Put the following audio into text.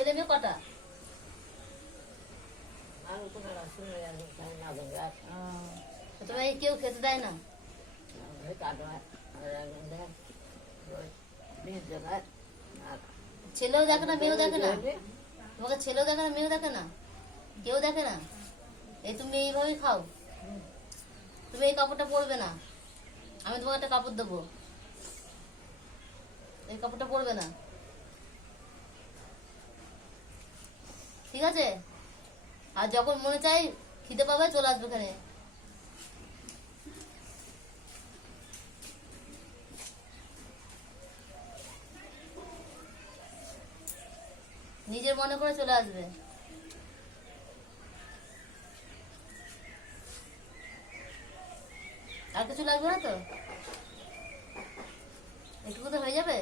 ছেলে মেয়ে কটা? তোমায় কেউ খেতে দেয় না? ছেলেও দেখে না মেয়েও দেখে না? তোমাকে ছেলেও দেখে না মেয়েও দেখে না? কেউ দেখে না? এই তুমি এইভাবেই খাও? তুমি এই কাপড়টা পরবে না, আমি তোমাকে একটা কাপড় দেবো, এই কাপড়টা পরবে না, ঠিক আছে? আর যখন মনে চাই খিদে পাবে চলে আসবে এখানে। নিজের মনে করে চলে আসবে। আর কিছু লাগবে না তো? এটুকু তো হয়ে যাবে।